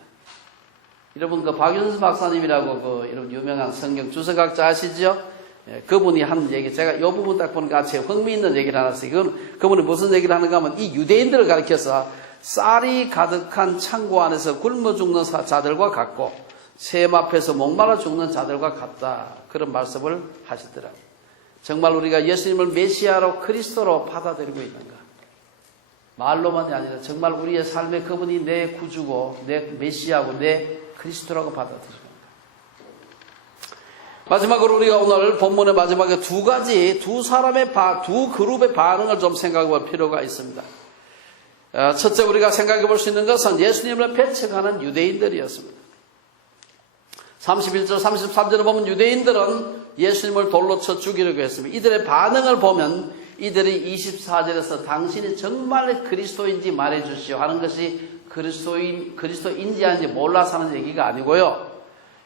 여러분 그 박윤수 박사님이라고 여러분 유명한 성경 주석학자 아시죠? 그분이 한 얘기 제가 이 부분 딱 보니까 제 흥미있는 얘기를 하나 했어요. 그분이 무슨 얘기를 하는가 하면 이 유대인들을 가리켜서 쌀이 가득한 창고 안에서 굶어 죽는 자들과 같고 샘 앞에서 목말라 죽는 자들과 같다. 그런 말씀을 하시더라고요. 정말 우리가 예수님을 메시아로 그리스도로 받아들이고 있는가? 말로만이 아니라 정말 우리의 삶에 그분이 내 구주고 내 메시아고 내 그리스도라고 받아들이는 마지막으로 우리가 오늘 본문의 마지막에 두 사람의 두 그룹의 반응을 좀 생각해 볼 필요가 있습니다. 첫째 우리가 생각해 볼 수 있는 것은 예수님을 배척하는 유대인들이었습니다. 31절 33절을 보면 유대인들은 예수님을 돌로 쳐 죽이려고 했습니다. 이들의 반응을 보면 이들이 24절에서 당신이 정말 그리스도인지 말해주시오 하는 것이 그리스도인지 아닌지 몰라서 하는 얘기가 아니고요.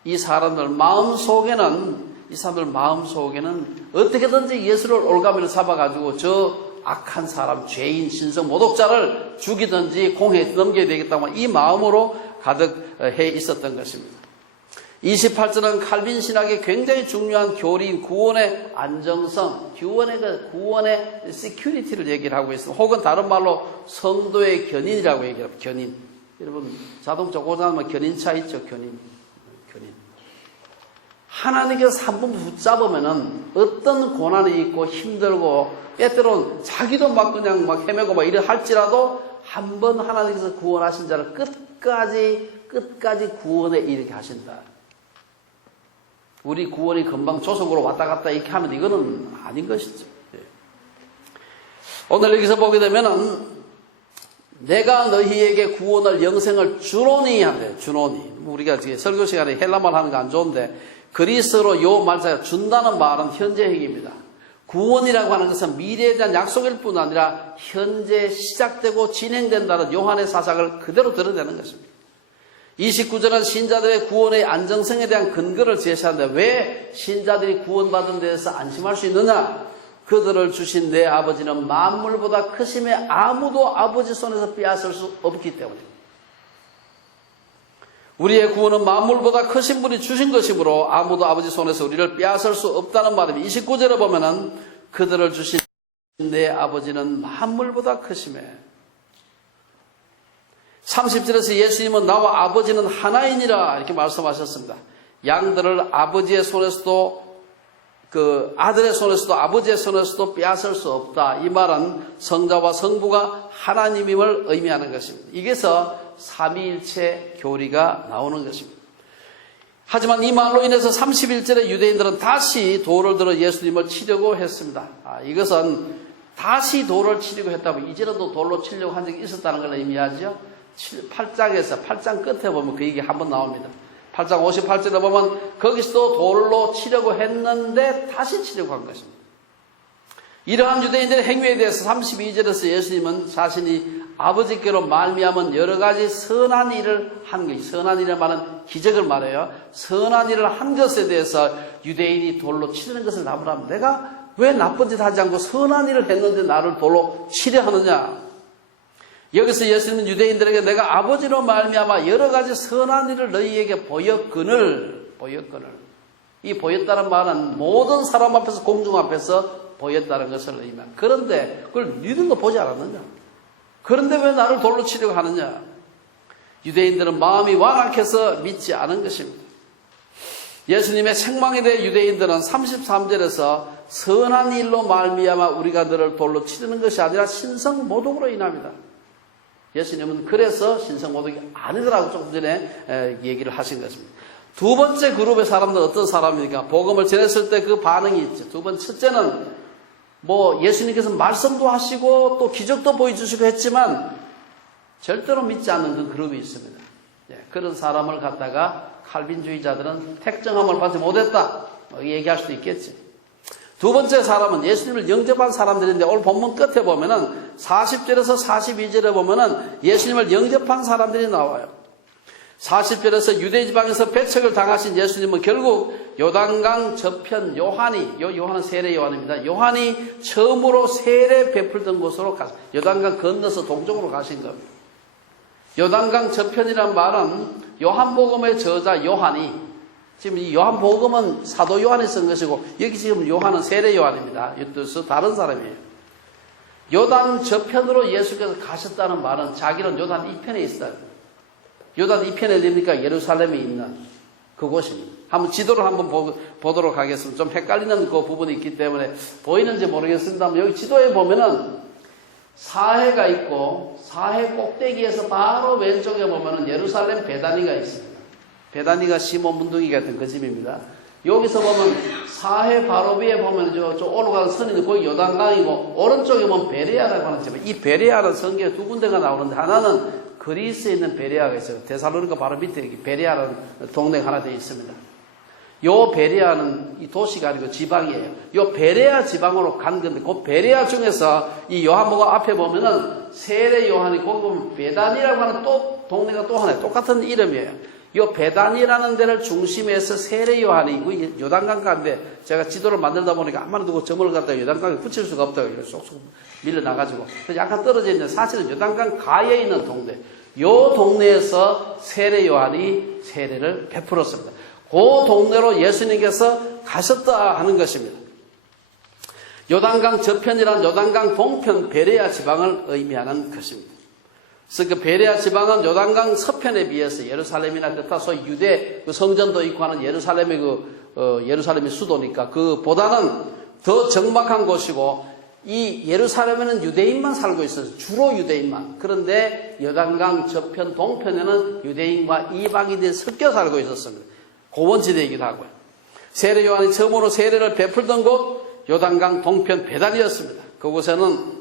이 사람들 마음속에는 어떻게든지 예수를 올가미로 잡아가지고 저 악한 사람, 죄인, 신성 모독자를 죽이든지 공회에 넘겨야 되겠다고 이 마음으로 가득해 있었던 것입니다. 28절은 칼빈 신학의 굉장히 중요한 교리인 구원의 안정성, 구원의 시큐리티를 얘기를 하고 있습니다. 혹은 다른 말로 성도의 견인이라고 얘기합니다. 견인. 여러분 자동차 고장나면 견인차 있죠. 견인. 하나님께서 한 번 붙잡으면은 어떤 고난이 있고 힘들고 때때로는 자기도 막 그냥 막 헤매고 막 이래 할지라도 한 번 하나님께서 구원하신 자를 끝까지 구원에 이르게 하신다. 우리 구원이 금방 조속으로 왔다 갔다 이렇게 하면 이거는 아닌 것이죠. 오늘 여기서 보게 되면은 내가 너희에게 구원을 영생을 주노니 한대. 주노니. 우리가 설교 시간에 헬라말 하는 거 안 좋은데 그리스어로 요 말자가 준다는 말은 현재형입니다. 구원이라고 하는 것은 미래에 대한 약속일 뿐 아니라 현재 시작되고 진행된다는 요한의 사상을 그대로 드러내는 것입니다. 29절은 신자들의 구원의 안정성에 대한 근거를 제시하는데 왜 신자들이 구원받은 데에서 안심할 수 있느냐? 그들을 주신 내 아버지는 만물보다 크심에 아무도 아버지 손에서 빼앗을 수 없기 때문입니다. 우리의 구원은 만물보다 크신 분이 주신 것이므로 아무도 아버지 손에서 우리를 빼앗을 수 없다는 말입니다. 29절에 보면은 그들을 주신 내 아버지는 만물보다 크심에 30절에서 예수님은 나와 아버지는 하나이니라 이렇게 말씀하셨습니다. 양들을 아버지의 손에서도 아들의 손에서도 아버지의 손에서도 빼앗을 수 없다. 이 말은 성자와 성부가 하나님임을 의미하는 것입니다. 이게서 삼위일체 교리가 나오는 것입니다. 하지만 이 말로 인해서 31절에 유대인들은 다시 돌을 들어 예수님을 치려고 했습니다. 이것은 다시 돌을 치려고 했다면 이전에도 돌로 치려고 한 적이 있었다는 걸 의미하죠. 8장 끝에 보면 그 얘기 한번 나옵니다. 8장 58절에 보면 거기서도 돌로 치려고 했는데 다시 치려고 한 것입니다. 이러한 유대인들의 행위에 대해서 32절에서 예수님은 자신이 아버지께로 말미암은 여러 가지 선한 일을 한 것, 선한 일을 말하는 기적을 말해요. 선한 일을 한 것에 대해서 유대인이 돌로 치려는 것을 나무라면 내가 왜 나쁜 짓 하지 않고 선한 일을 했는데 나를 돌로 치려 하느냐. 여기서 예수님은 유대인들에게 내가 아버지로 말미암아 여러 가지 선한 일을 너희에게 보였거늘. 이 보였다는 말은 모든 사람 앞에서 공중 앞에서 보였다는 것을 의미합니다. 그런데 그걸 너희들도 보지 않았느냐? 그런데 왜 나를 돌로 치려고 하느냐? 유대인들은 마음이 완악해서 믿지 않은 것입니다. 예수님의 책망에 대해 유대인들은 33절에서 선한 일로 말미암아 우리가 너를 돌로 치려는 것이 아니라 신성모독으로 인합니다. 예수님은 그래서 신성모독이 아니더라고 조금 전에 얘기를 하신 것입니다. 두 번째 그룹의 사람들은 어떤 사람입니까? 복음을 전했을 때 그 반응이 있죠. 두 번째, 첫째는 예수님께서 말씀도 하시고 또 기적도 보여주시고 했지만 절대로 믿지 않는 그 그룹이 있습니다. 그런 사람을 갖다가 칼빈주의자들은 택정함을 받지 못했다 얘기할 수도 있겠지. 두 번째 사람은 예수님을 영접한 사람들인데 오늘 본문 끝에 보면은 40절에서 42절에 보면은 예수님을 영접한 사람들이 나와요. 40절에서 유대지방에서 배척을 당하신 예수님은 결국 요단강 저편 요한은 세례 요한입니다. 요한이 처음으로 세례 베풀던 곳으로 요단강 건너서 동쪽으로 가신 겁니다. 요단강 저편이란 말은 요한복음의 저자 요한이, 지금 이 요한복음은 사도 요한이 쓴 것이고 여기 지금 요한은 세례 요한입니다. 이 뜻은 다른 사람이에요. 요단 저편으로 예수께서 가셨다는 말은 자기는 요단 이편에 있어요. 요단 이편에 어디입니까? 예루살렘에 있는 그곳입니다. 한번 지도를 한번 보도록 하겠습니다. 좀 헷갈리는 그 부분이 있기 때문에 보이는지 모르겠습니다만 여기 지도에 보면은 사해가 있고 사해 꼭대기에서 바로 왼쪽에 보면은 예루살렘 베다니가 있습니다. 베다니가 시몬 문둥이 같은 그 집입니다. 여기서 보면 사해 바로 위에 보면 저 올라가는 선이 거기 요단강이고 오른쪽에 보면 베레아라고 하는 집. 이 베레아는 성경에 두 군데가 나오는데 하나는 그리스에 있는 베레아가 있어요. 데살로니가 바로 밑에 이렇게 베레아라는 동네가 하나 되어 있습니다. 요 베레아는 이 도시가 아니고 지방이에요. 요 베레아 지방으로 간 건데 그 베레아 중에서 이 요한복음 앞에 보면은 세례 요한이 거기 보면 베다니라고 하는 또 동네가 또 하나 똑같은 이름이에요. 요 베다니라는 데를 중심에서 세례 요한이 요단강 가운데 제가 지도를 만들다 보니까 아무나 두고 점을 갖다가 요단강에 붙일 수가 없다고 이렇게 쏙쏙 밀려나가지고 약간 떨어져 있는데 사실은 요단강 가에 있는 동네 요 동네에서 세례 요한이 세례를 베풀었습니다. 그 동네로 예수님께서 가셨다 하는 것입니다. 요단강 저편이란 요단강 동편 베레아 지방을 의미하는 것입니다. 그래서 그 베레아 지방은 요단강 서편에 비해서 예루살렘이나 그렇다 소위 유대 그 성전도 있고 하는 예루살렘의 예루살렘이 수도니까 그보다는 더 적막한 곳이고 이 예루살렘에는 유대인만 살고 있어서 주로 유대인만. 그런데 요단강 저편 동편에는 유대인과 이방인들이 섞여 살고 있었습니다. 고원지대이기도 하고요. 세례 요한이 처음으로 세례를 베풀던 곳 요단강 동편 베다니였습니다. 그곳에는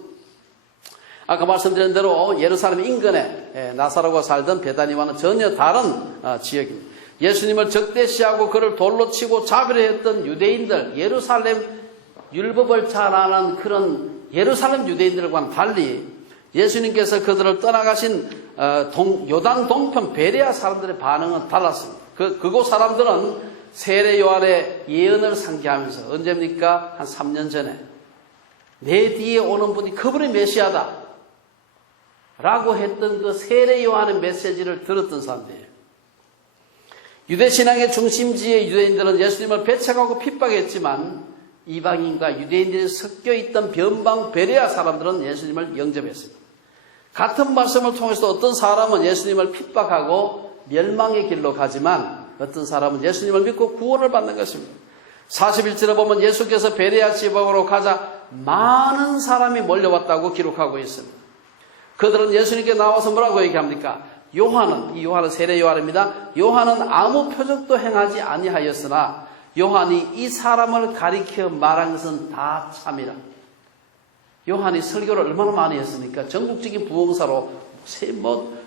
아까 말씀드린 대로 예루살렘 인근에 나사로가 살던 베다니와는 전혀 다른 지역입니다. 예수님을 적대시하고 그를 돌로 치고 자비를 했던 유대인들, 예루살렘 율법을 잘 아는 그런 예루살렘 유대인들과는 달리 예수님께서 그들을 떠나가신 요단 동편 베레아 사람들의 반응은 달랐습니다. 그곳 사람들은 세례 요한의 예언을 상기하면서 언제입니까? 한 3년 전에 내 뒤에 오는 분이 그분이 메시아다 라고 했던 그 세례 요한의 메시지를 들었던 사람들이에요. 유대신앙의 중심지의 유대인들은 예수님을 배척하고 핍박했지만 이방인과 유대인들이 섞여있던 변방 베레아 사람들은 예수님을 영접했습니다. 같은 말씀을 통해서 어떤 사람은 예수님을 핍박하고 멸망의 길로 가지만 어떤 사람은 예수님을 믿고 구원을 받는 것입니다. 41절에 보면 예수께서 베레아 지방으로 가자 많은 사람이 몰려왔다고 기록하고 있습니다. 그들은 예수님께 나와서 뭐라고 얘기합니까? 요한은 세례 요한입니다. 요한은 아무 표적도 행하지 아니하였으나 요한이 이 사람을 가리켜 말한 것은 다 참이라. 요한이 설교를 얼마나 많이 했습니까? 전국적인 부흥사로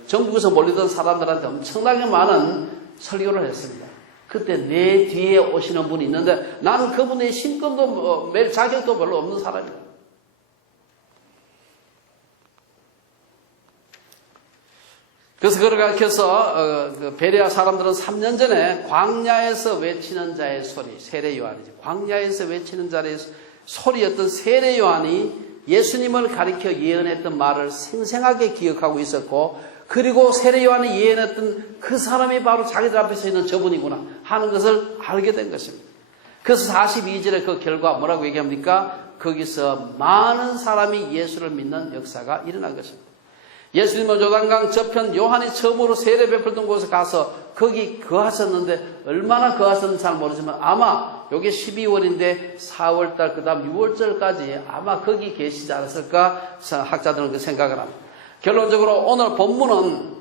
전국에서 몰리던 사람들한테 엄청나게 많은 설교를 했습니다. 그때 내 뒤에 오시는 분이 있는데 나는 그분의 신권도 맬 자격도 별로 없는 사람이다. 그래서 그를 가르쳐서 베레아 사람들은 3년 전에 광야에서 외치는 자의 소리, 세례 요한이죠. 광야에서 외치는 자의 소리였던 세례 요한이 예수님을 가리켜 예언했던 말을 생생하게 기억하고 있었고, 그리고 세례 요한이 예언했던 그 사람이 바로 자기들 앞에 서 있는 저분이구나 하는 것을 알게 된 것입니다. 그래서 42절에 그 결과 뭐라고 얘기합니까? 거기서 많은 사람이 예수를 믿는 역사가 일어난 것입니다. 예수님은 요단강 저편 요한이 처음으로 세례 베풀던 곳에 가서 거기 거하셨는데 얼마나 거하셨는지 잘 모르지만 아마 요게 12월인데 4월달 그 다음 6월절까지 아마 거기 계시지 않았을까 학자들은 그 생각을 합니다. 결론적으로 오늘 본문은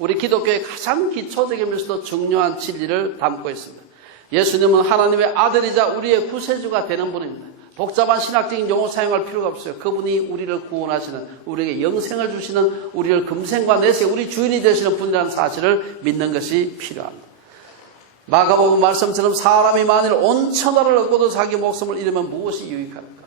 우리 기독교의 가장 기초적이면서도 중요한 진리를 담고 있습니다. 예수님은 하나님의 아들이자 우리의 구세주가 되는 분입니다. 복잡한 신학적인 용어 사용할 필요가 없어요. 그분이 우리를 구원하시는, 우리에게 영생을 주시는, 우리를 금생과 내세 우리 주인이 되시는 분이라는 사실을 믿는 것이 필요합니다. 마가복음 말씀처럼 사람이 만일 온 천하를 얻고도 자기 목숨을 잃으면 무엇이 유익할까?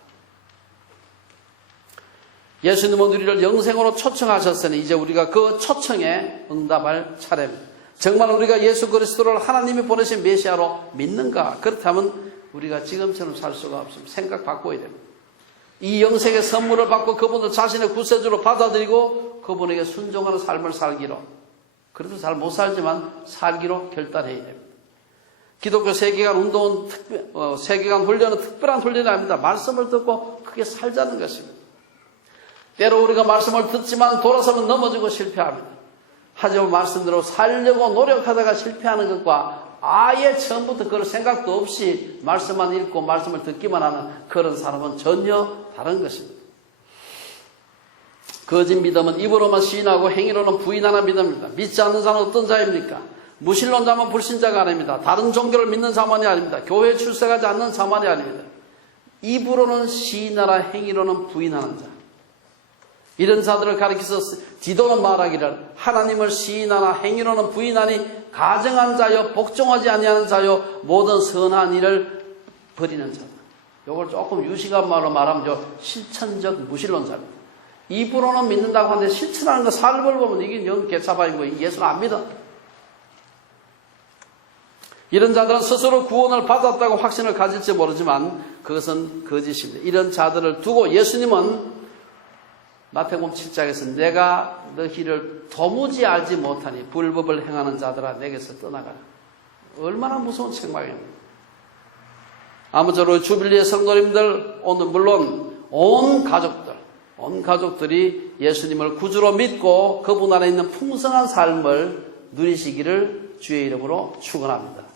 예수님은 우리를 영생으로 초청하셨으니 이제 우리가 그 초청에 응답할 차례입니다. 정말 우리가 예수 그리스도를 하나님이 보내신 메시아로 믿는가? 그렇다면 우리가 지금처럼 살 수가 없습니다. 생각 바꿔야 됩니다. 이 영생의 선물을 받고 그분을 자신의 구세주로 받아들이고 그분에게 순종하는 삶을 살기로, 그래도 잘 못 살지만 살기로 결단해야 됩니다. 기독교 세계관 운동은 세계관 훈련은 특별한 훈련이 아닙니다. 말씀을 듣고 크게 살자는 것입니다. 때로 우리가 말씀을 듣지만 돌아서면 넘어지고 실패합니다. 하지만 말씀대로 살려고 노력하다가 실패하는 것과 아예 처음부터 그럴 생각도 없이 말씀만 읽고 말씀을 듣기만 하는 그런 사람은 전혀 다른 것입니다. 거짓 믿음은 입으로만 시인하고 행위로는 부인하는 믿음입니다. 믿지 않는 자는 어떤 자입니까? 무신론자만 불신자가 아닙니다. 다른 종교를 믿는 자만이 아닙니다. 교회에 출석하지 않는 자만이 아닙니다. 입으로는 시인하라 행위로는 부인하는 자. 이런 자들을 가리켜서 디도는 말하기를 하나님을 시인하나 행위로는 부인하니 가정한 자여 복종하지 아니하는 자여 모든 선한 일을 버리는 자다. 이걸 조금 유식한 말로 말하면 실천적 무신론자입니다. 입으로는 믿는다고 하는데 실천하는 거 삶을 보면 이게 영 개차반이고 예수는 안 믿어. 이런 자들은 스스로 구원을 받았다고 확신을 가질지 모르지만 그것은 거짓입니다. 이런 자들을 두고 예수님은 마태복음 7장에서 내가 너희를 도무지 알지 못하니 불법을 행하는 자들아 내게서 떠나가라. 얼마나 무서운 책망입니다. 아무쪼록 주빌리의 성도님들, 오늘 물론 온 가족들이 예수님을 구주로 믿고 그분 안에 있는 풍성한 삶을 누리시기를 주의 이름으로 축원합니다.